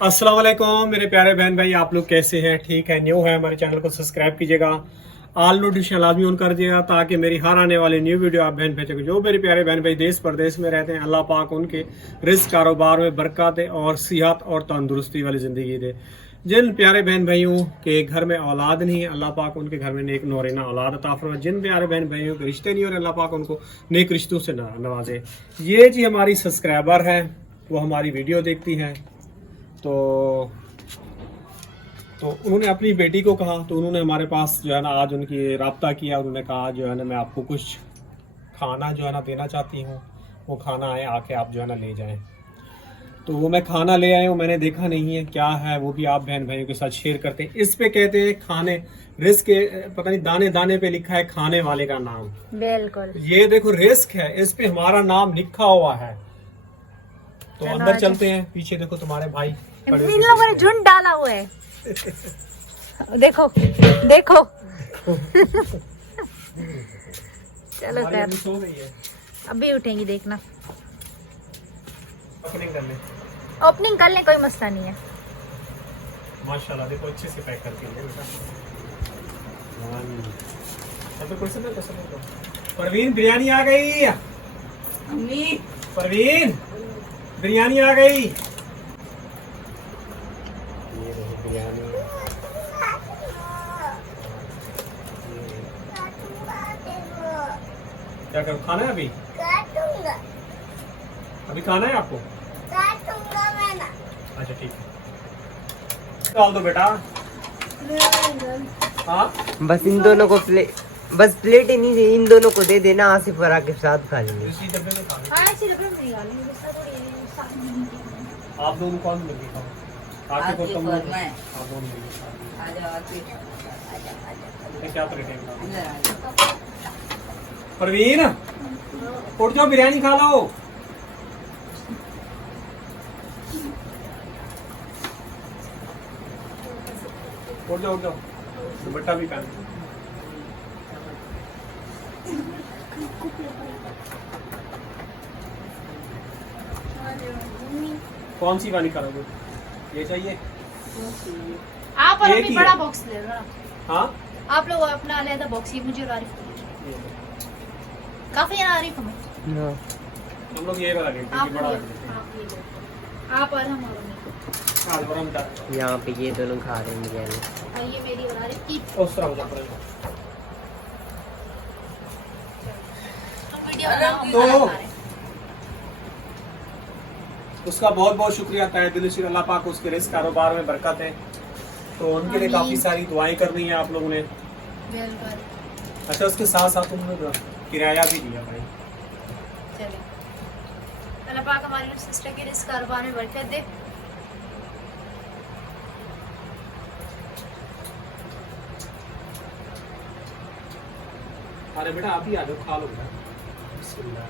अस्सलाम वालेकुम मेरे प्यारे बहन भाई, आप लोग कैसे हैं? ठीक है? न्यू है हमारे चैनल को सब्सक्राइब कीजिएगा, ऑल नोटिफिकेशन लाजमी ऑन कर दीजिएगा ताकि मेरी हर आने वाली न्यू वीडियो आप बहन भेजेंगे। जो मेरे प्यारे बहन भाई देश प्रदेश में रहते हैं, अल्लाह पाक उनके रिस्क कारोबार में बरकत दे और सेहत और तंदुरुस्ती वाली ज़िंदगी दे। जिन प्यारे बहन भाइयों के घर में औलाद नहीं है, अल्लाह पाक उनके घर में नेक नौरीना औलाद अता फरमाए। जिन प्यारे बहन भाइयों के रिश्ते नहीं हो रहे, अल्लाह पाक उनको नेक रिश्तों से नवाजे। ये जी हमारी सब्सक्राइबर है, वो हमारी वीडियो देखती हैं। तो उन्होंने अपनी बेटी को कहा, तो उन्होंने हमारे पास जो है ना आज उनकी राब्ता किया। उन्होंने कहा जो है ना मैं आपको कुछ खाना जो है ना देना चाहती हूँ, वो खाना है आके आप जो है ना ले जाएं। तो वो मैं खाना ले आया हूँ, मैंने देखा नहीं है क्या है, वो भी आप बहन भाइयों के साथ शेयर करते हैं। इस पे कहते हैं खाने रिस्क के, पता नहीं दाने दाने पे लिखा है खाने वाले का नाम। बिल्कुल, ये देखो रिस्क है, इस पे हमारा नाम लिखा हुआ है। तो अंदर चलते हैं। पीछे देखो तुम्हारे भाई इन लोगों ने झुंड डाला हुआ है। देखो देखो चलो खैर, सो गई है, अभी उठेंगी देखना। ओपनिंग करने। ओपनिंग कर ले, कोई मसला नहीं है। माशाल्लाह देखो अच्छे से पैक करके ले बेटा। तो कुछ नहीं तो परवीन बिरयानी आ गई। अम्मी परवीन बिरयानी आ गई। ये रही बिरयानी। क्या करो, खाना है अभी? अभी खाना है आपको? अच्छा ठीक है, डाल दो बेटा। हाँ बस इन दोनों को बस प्लेट ही नहीं दे, इन दोनों को दे देना, आसिफ फरा के साथ खा लेंगे। इसी डब्बे में खा लो। हाँ, इसी डब्बे में निकालेंगे, गुस्सा थोड़ी है। आप दोनों कौन मिलके खाओ? आके को तुम लोग मैं आप दोनों मिलके खाओ। आ जाओ ये क्या प्लेट है? परवीन उठ जाओ, बिरयानी खा लो। उठ जाओ उठ जाओ, दुपट्टा भी पहन। कौन सी वाली करोगे? ये चाहिए? आप और एक अपनी ही बड़ा है। बॉक्स ले लो ना। हाँ आप लोग अपना अलग बॉक्स, ये मुझे और आरिफ को। काफी है ना आरिफ हमें। हम लोग ये वाला लेंगे आप क्योंकि बड़ा लोग लगता है। आप ये लो। आप और हम और मैं। हाँ और हम यहाँ पे ये दोनों खा रहे हैं बिरयानी। और ये मेरी और आरिफ की। उस तरह हो जाता है। हम वीडियो बनाओ, हम तो- खाना खा रहे हैं। उसका बहुत बहुत शुक्रिया तहे दिल से, अल्लाह पाक उसके रिस्क कारोबार में बरकत है। तो उनके लिए काफी सारी दुआएं करनी है आप लोगों ने। बिल्कुल, अच्छा उसके साथ साथ उन्होंने किराया भी दिया भाई। चलिए अल्लाह पाक हमारी सिस्टर के रिस्क कारोबार में बरकत दे। अरे बेटा आप ही आ जाओ, खा लो बेटा। बिस्मिल्लाह।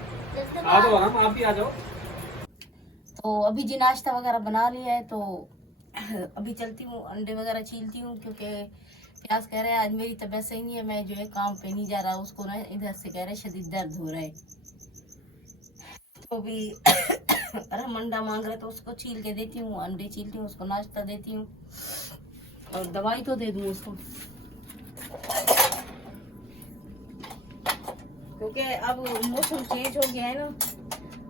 आ जाओ आराम, आप भी आ जाओ। तो अभी जी नाश्ता वगैरह बना लिया है, तो अभी चलती हूँ, अंडे वगैरह छीलती हूँ, क्योंकि प्यास कह रहे हैं आज मेरी तबीयत सही नहीं है, मैं जो है काम पे नहीं जा रहा, उसको ना इधर से कह रहे हैं शदीद दर्द हो रहा है। तो अभी अरहम अंडा मांग रहे, तो उसको छील के देती हूँ, अंडे छीलती हूँ, उसको नाश्ता देती हूँ और दवाई तो दे दूँ उसको, क्योंकि अब मौसम चेंज हो गया है ना,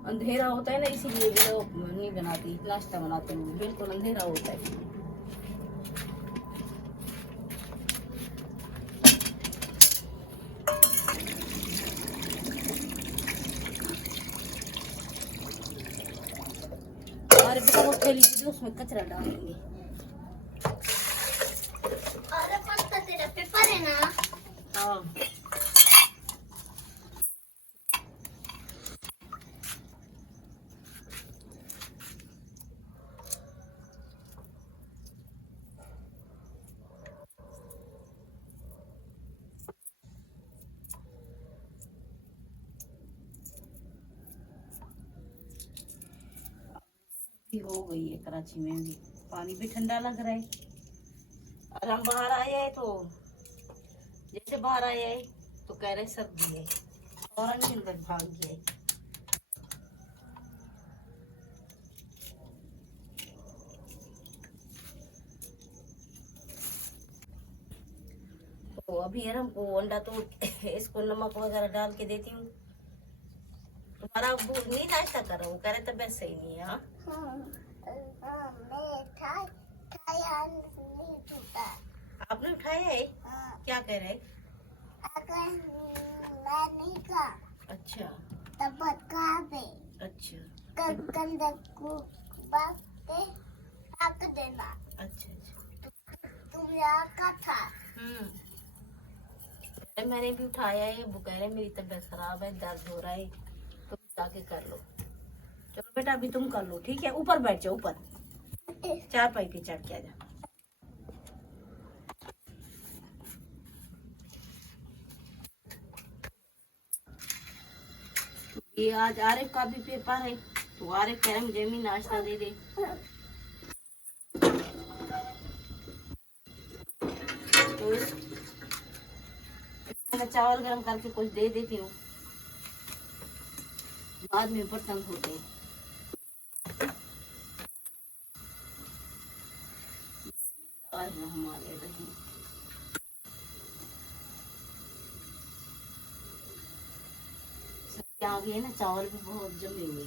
अंधेरा होता है ना, इसीलिए ये लोग नहीं बनाती, नाश्ता बनाते हैं, बिल्कुल अंधेरा होता है। हमारे बेटा को थैली दे दो, उसमें कचरा डालेंगे। अरे पत्ता तेरा पेपर है ना? हाँ हो गई है, कराची में भी पानी भी ठंडा लग रहा है, और हम बाहर आए हैं तो जैसे बाहर आए हैं तो कह रहे सर्दी है, और अंदर भाग गए। अभी यार को अंडा तो इसको नमक वगैरह डाल के देती हूँ। तुम्हारा वो नहीं नाश्ता कर रहा हूँ, कह रहे तबियत सही नहीं है। हाँ आपने उठाया है? क्या कह रहे? अच्छा अच्छा देना अच्छा तुम यहाँ का था। मैंने भी उठाया है। वो कह रहे मेरी तबीयत खराब है, दर्द हो रहा है, तुम जाके कर लो। चलो बेटा अभी तुम कर लो, ठीक है? ऊपर बैठ जाओ, ऊपर चारपाई पे चढ़ के आ जा। ये आज आरिफ का भी पेपर है, तो आरिफ कह रहे मुझे भी नाश्ता दे दे। तो इसको मैं चावल गरम करके कुछ दे देती हूँ, बाद में बर्तन धोते हैं। आ गए ना, चावल भी बहुत जमे हुए।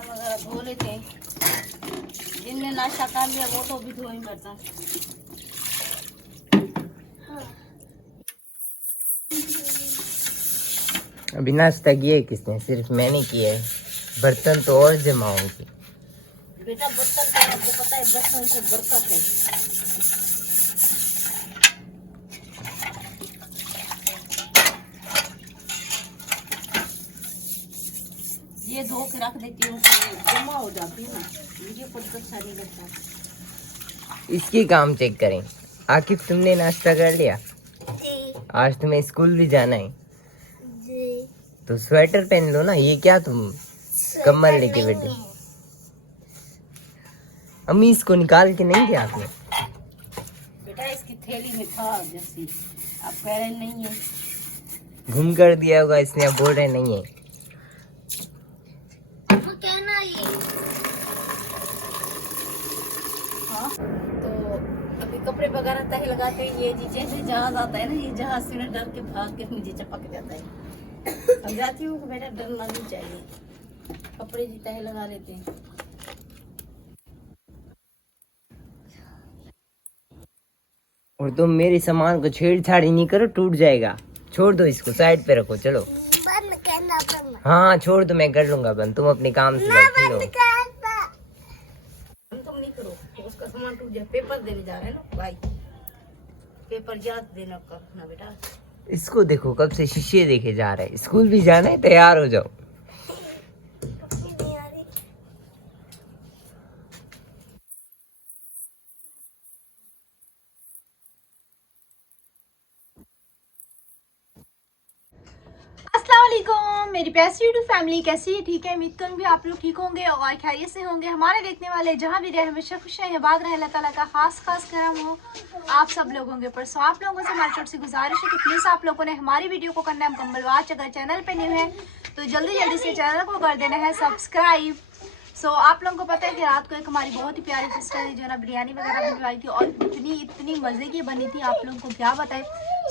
वगैरह धो लेते हैं। जिनने नाश्ता कर लिया वो तो भी धोए बर्तन। अभी नाश्ता किया है किसने? सिर्फ मैंने किया है। बर्तन तो और जमा होंगे। बेटा बर्तन का आपको पता है, बर्तन से बरकत है। ये धो के रख देती हूँ तो जमा हो जाती है ना, मुझे कुछ अच्छा नहीं लगता। इसकी काम चेक करें। आकिब तुमने नाश्ता कर लिया? आज तुम्हें स्कूल भी जाना है तो स्वेटर पहन लो ना। ये क्या तुम कम्बल लेके बैठे? अम्मी इसको निकाल के नहीं दिया आपने? बेटा इसकी थैली में था जैसी, आप कह रहे नहीं है। घूम कर दिया होगा इसने, अब बोल रहे नहीं है। वो कहना ये हाँ तो अभी कपड़े वगैरह तह लगाते हैं। ये जी जैसे जहाज आता है ना, ये जहाज से ना डर के भाग के मुझे चपक जाता है। अब जाती हूँ कि बेटा डरना नहीं चाहिए। कपड़े जी तह लगा लेते हैं। और तुम मेरे सामान को छेड़छाड़ी नहीं करो, टूट जाएगा। छोड़ दो इसको, साइड पे रखो। चलो बंद करना पड़ना। हाँ छोड़ दो, मैं कर लूंगा बंद। तुम अपने काम से बैठो। तुम नहीं करो, उसका सामान टूट जाए। पेपर देने जा रहे हैं ना भाई, पेपर याद देना करना बेटा। इसको देखो कब से शीशे देखे जा रहे हैं। स्कूल भी जाना है, तैयार हो जाओ। अस्सलाम वालेकुम मेरी प्यारी यूट्यूब फैमिली, कैसी है? ठीक है, उम्मीद करूँगी आप लोग ठीक होंगे और खैरियत से होंगे। हमारे देखने वाले जहाँ भी रहे हमेशा खुश रहें, आबाद रहे। अल्लाह ताला का खास करम हो आप सब लोगों के ऊपर। सो आप लोगों से हमारी छोटी सी गुजारिश है कि प्लीज़ आप लोगों ने हमारी वीडियो को करना है मुकम्मल वॉच। अगर चैनल पे न्यू है तो जल्दी से चैनल को कर देना है सब्सक्राइब। सो आप लोगों को पता है कि रात को एक हमारी बहुत ही प्यारी सिस्टर है जो है ना बिरयानी वगैरह बनवाई थी और इतनी मज़े की बनी थी, आप लोगों को क्या बताएं।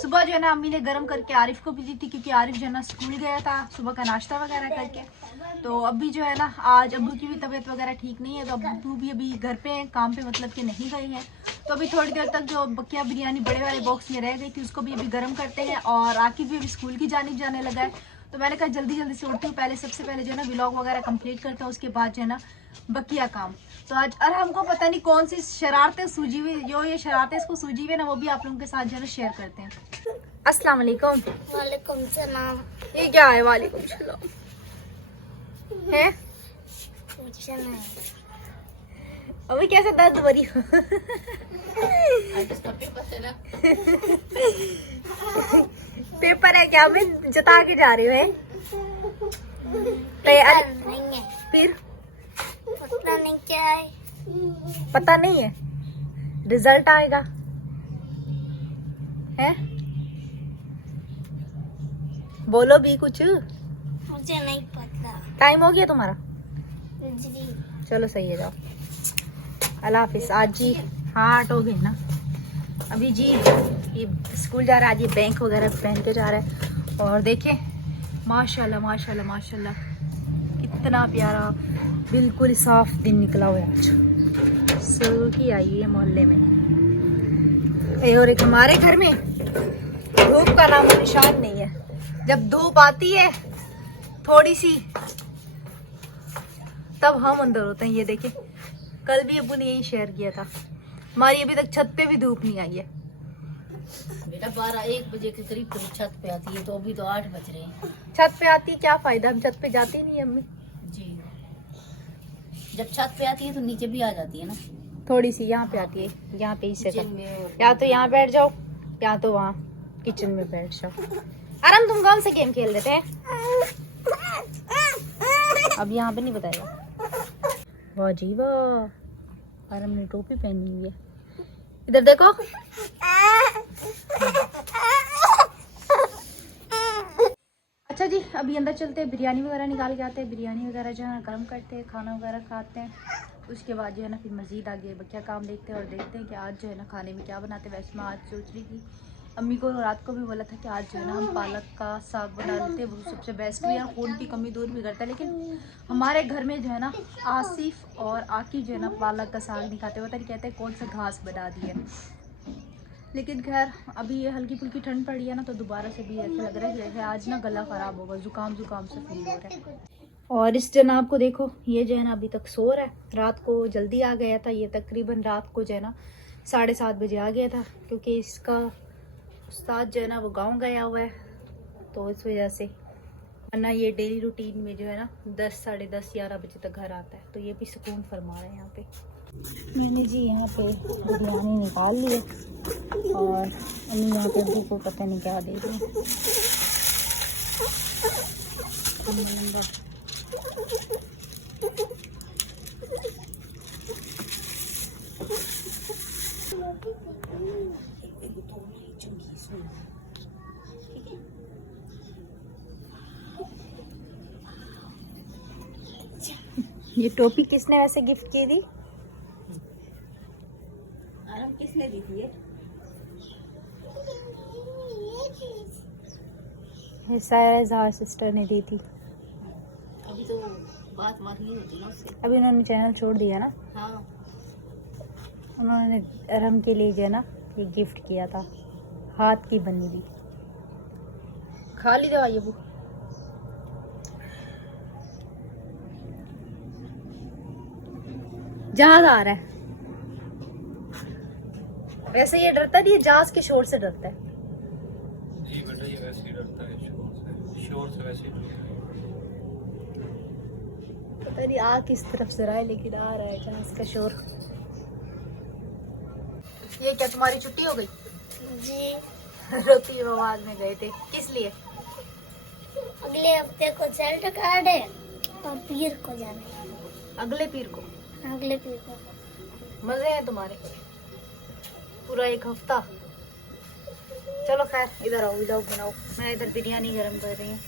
सुबह जो है ना अम्मी ने गर्म करके आरिफ को भी दी थी, क्योंकि आरिफ जो है ना स्कूल गया था सुबह का नाश्ता वगैरह करके। तो अभी जो है ना आज अब्बू की भी तबीयत वगैरह ठीक नहीं है, तो अब्बू भी अभी घर पे हैं, काम पे मतलब कि नहीं गए हैं। तो अभी थोड़ी देर तक जो बकिया बिरयानी बड़े वाले बॉक्स में रह गई थी उसको भी अभी गर्म करते हैं। और आकिब भी अभी स्कूल की जानिब जाने लगा है, तो मैंने कहा जल्दी से उठती हूँ, पहले सबसे पहले जो है ना व्लॉग वगैरह कंप्लीट करता हूँ, उसके बाद जो है ना बकिया काम। तो आज और हमको पता नहीं कौन सी शरारतें सूजी हुई, जो ये शरारतें इसको सूजी हुई ना, वो भी आप लोगों के साथ जो है ना शेयर करते हैं। अस्सलाम वालेकुम। वालेकुम सलाम। ये क्या है? वालेकुम सलाम है? पूछना है। अभी कैसे दर्द भरी हो? पेपर है क्या? मैं जता के जा रही हूँ नहीं है, फिर पता नहीं क्या है। पता नहीं है, रिजल्ट आएगा है। बोलो भी कुछ। मुझे नहीं पता। टाइम हो गया तुम्हारा? जी। चलो सही है, जाओ। अल्लाह हाफिज। आज जी हाँ 8 हो गए ना। अभी जी ये स्कूल जा रहा है, आज ये बैंक वगैरह पहन के जा रहा है। और देखें माशाल्लाह माशाल्लाह माशाल्लाह कितना प्यारा बिल्कुल साफ दिन निकला हुआ है आज। सुर्खी आई है मोहल्ले में। और एक हमारे घर में धूप का नाम निशान नहीं है। जब धूप आती है थोड़ी सी तब हम अंदर होते हैं। ये देखें कल भी अब्बू ने यही शेयर किया था। हमारी अभी तक छत पे भी धूप नहीं आई है। बेटा 12-1 बजे के करीब तो छत पे आती है, तो अभी तो 8 बज रहे हैं। छत पे आती क्या फायदा, हम छत पे जाते ही नहीं है अम्मी। जी, जब छत पे आती है तो नीचे भी आ जाती है ना। थोड़ी सी यहाँ पे आती है, यहाँ पे इससे किचन कम। में और- या तो यहाँ बैठ जाओ या तो वहाँ किचन में बैठ जाओ। आराम तुम कौन से गेम खेल रहे थे? अब यहाँ पे नहीं बताएगा। वाह जी वाह, आराम ने टोपी पहनी हुई है। इधर देखो। अच्छा जी अभी अंदर चलते हैं, बिरयानी वगैरह निकाल के आते हैं। बिरयानी वगैरह जो है ना गर्म करते हैं, खाना वगैरह खाते हैं। उसके बाद जो है ना फिर मज़ीद आगे क्या काम देखते हैं और देखते हैं कि आज जो है ना खाने में क्या बनाते हैं। वैसे मैं आज सोच रही थी, अम्मी को रात को भी बोला था कि आज जो है ना हम पालक का साग बना लेते हैं, वो सबसे बेस्ट भी है, खून की कमी दूर भी करता है। लेकिन हमारे घर में जो है ना आसिफ और आकिब जो है ना पालक का साग नहीं खाते। पता नहीं कहते हैं कौन सा घास बना दी है। लेकिन खैर अभी ये हल्की फुल्की ठंड पड़ी है ना, तो दोबारा से भी ऐसा लग रहा है कि आज ना गला ख़राब होगा, ज़ुकाम से फील हो रहा है। और इस जनाब को देखो, ये जो है ना अभी तक सो रहा है। रात को जल्दी आ गया था, ये तकरीबन रात को जो है ना 7:30 बजे आ गया था, क्योंकि इसका उस्ताद जो है ना वो गांव गया हुआ है, तो इस वजह से। वरना ये डेली रूटीन में जो है ना 10, 10:30, 11 बजे तक घर आता है, तो ये भी सुकून फरमा रहा है यहाँ पे। मैंने जी यहाँ पे बिरयानी निकाल ली है और अम्मी यहाँ पे अब्बू को पता नहीं क्या दे रही है। ये टोपी किसने वैसे गिफ्ट की थी? आराम किसने दी थी ये? सारा इजहार सिस्टर ने दी थी। अभी तो बात नहीं होती ना उससे। अभी उन्होंने चैनल छोड़ दिया ना। हाँ, उन्होंने अरम के लिए जो है ना ये गिफ्ट किया था, हाथ की बनी हुई। खा ली दवाई अबू। जहाज आ रहा है। वैसे ये डरता नहीं है, जहाज के शोर से डरता है। जी बेटा ये वैसे ही डरता है शोर से वैसे ही डरता है। पता नहीं आ किस तरफ से रहा है, लेकिन आ रहा है जहाज का शोर। ये क्या तुम्हारी छुट्टी हो गई? जी। रोती आवाज में गए थे, किस लिए? अगले हफ्ते को सेल्ट कार्ड है और पीर को जाना है। अगले पीर को? अगले पीर को। मजे हैं तुम्हारे, पूरा 1 हफ्ता। चलो खैर इधर आओ, व्लॉग बनाओ। मैं इधर बिरयानी गरम कर रही हूँ।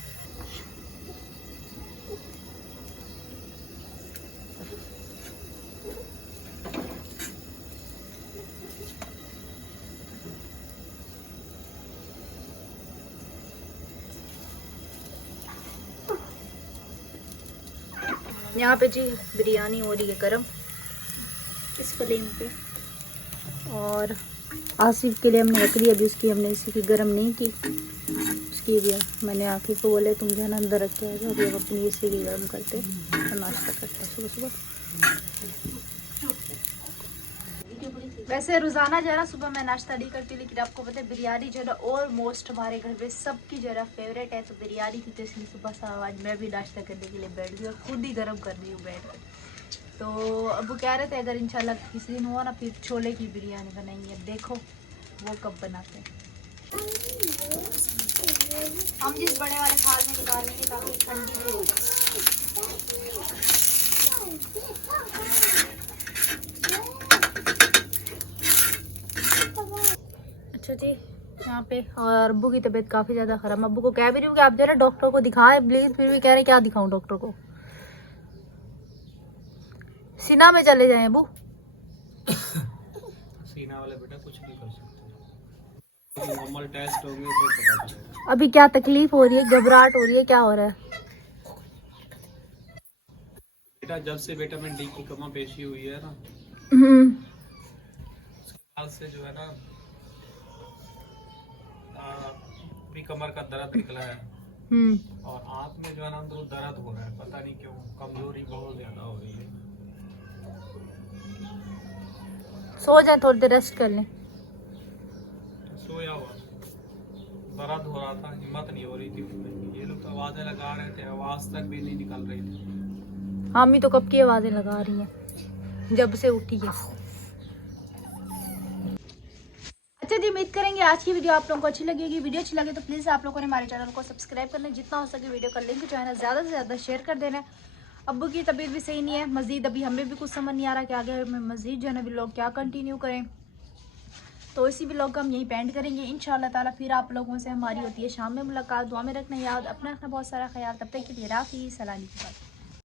यहाँ पे जी बिरयानी हो रही है गरम इस फ्लेम पे। और आसिफ के लिए हमने रख ली, अभी उसकी हमने इसी की गर्म नहीं की। उसकी भी मैंने आखिर को बोले तुम जो है ना अंदर रख के आ जाओ, अभी हम अपनी इसी की गर्म करते और नाश्ता करते हैं सुबह सुबह। वैसे रोज़ाना जो है ना सुबह मैं नाश्ता नहीं करती, लेकिन आपको पता है बिरयानी जो है ना ऑलमोस्ट हमारे घर में सबकी जो है ना फेवरेट है। तो बिरयानी की तो इसलिए सुबह साहब आज मैं भी नाश्ता करने के लिए बैठ गई और खुद ही गर्म कर रही हूँ बैठ कर। तो अब कह रहे थे अगर इंशाल्लाह किसी दिन हुआ ना फिर छोले की बिरयानी बनाएंगे। देखो वो कब बनाते हैं। हम जिस बड़े वाले थाल में निकालेंगे ताकि ठंडी भी हो जाए। अच्छा जी यहाँ पे। और अब्बू की तबीयत काफ़ी ज़्यादा ख़राब। अब्बू को कह भी रही हूँ कि आप जरा डॉक्टर को दिखाएं प्लीज़, फिर भी कह रहे क्या दिखाऊं डॉक्टर को। सीना में चले जाएं अब्बू। सीना वाले बेटा कुछ नहीं कर सकते, नॉर्मल टेस्ट होंगे तो पता चलेगा। अभी क्या तकलीफ हो रही है, घबराहट हो रही है, क्या हो रहा है? बेटा जब से विटामिन डी की कमी पेशी हुई है ना, उसके बाद से जो है ना भी कमर का दर्द निकला है और आंख में जो है ना अंदर दर्द हो रहा है, पता नहीं क्यों, कमजोरी बहुत ज्यादा हो रही है। सो जाए, थोड़ी देर रेस्ट कर लें। सोया हुआ, दर्द हो रहा था, हिम्मत नहीं हो रही थी उठने की। ये लोग तो आवाजें लगा रहे थे, आवाज तक भी नहीं निकल रही थी। हामी तो कब की आवाजें लगा रही हैं, जब से उठी है। अच्छा जी, उम्मीद करेंगे आज की वीडियो आप लोगों को अच्छी लगेगी। वीडियो अच्छी लगे तो प्लीज़ आप लोगों ने हमारे चैनल को सब्सक्राइब करना, जितना हो सके वीडियो का लिंक जो है ना ज़्यादा से ज़्यादा शेयर कर देना। अब्बू की तबीयत भी सही नहीं है, मज़ीद अभी हमें भी कुछ समझ नहीं आ रहा कि आगे हमें मज़ीद जो है ना व्लॉग क्या कंटिन्यू करें। तो इसी व्लॉग का हम यहीं पेंड करेंगे इंशाल्लाह ताला। फिर आप लोगों से हमारी होती है शाम में मुलाकात। दुआ में रखना याद, अपना बहुत सारा ख्याल। तब तक के लिए राफ़ी सलाम।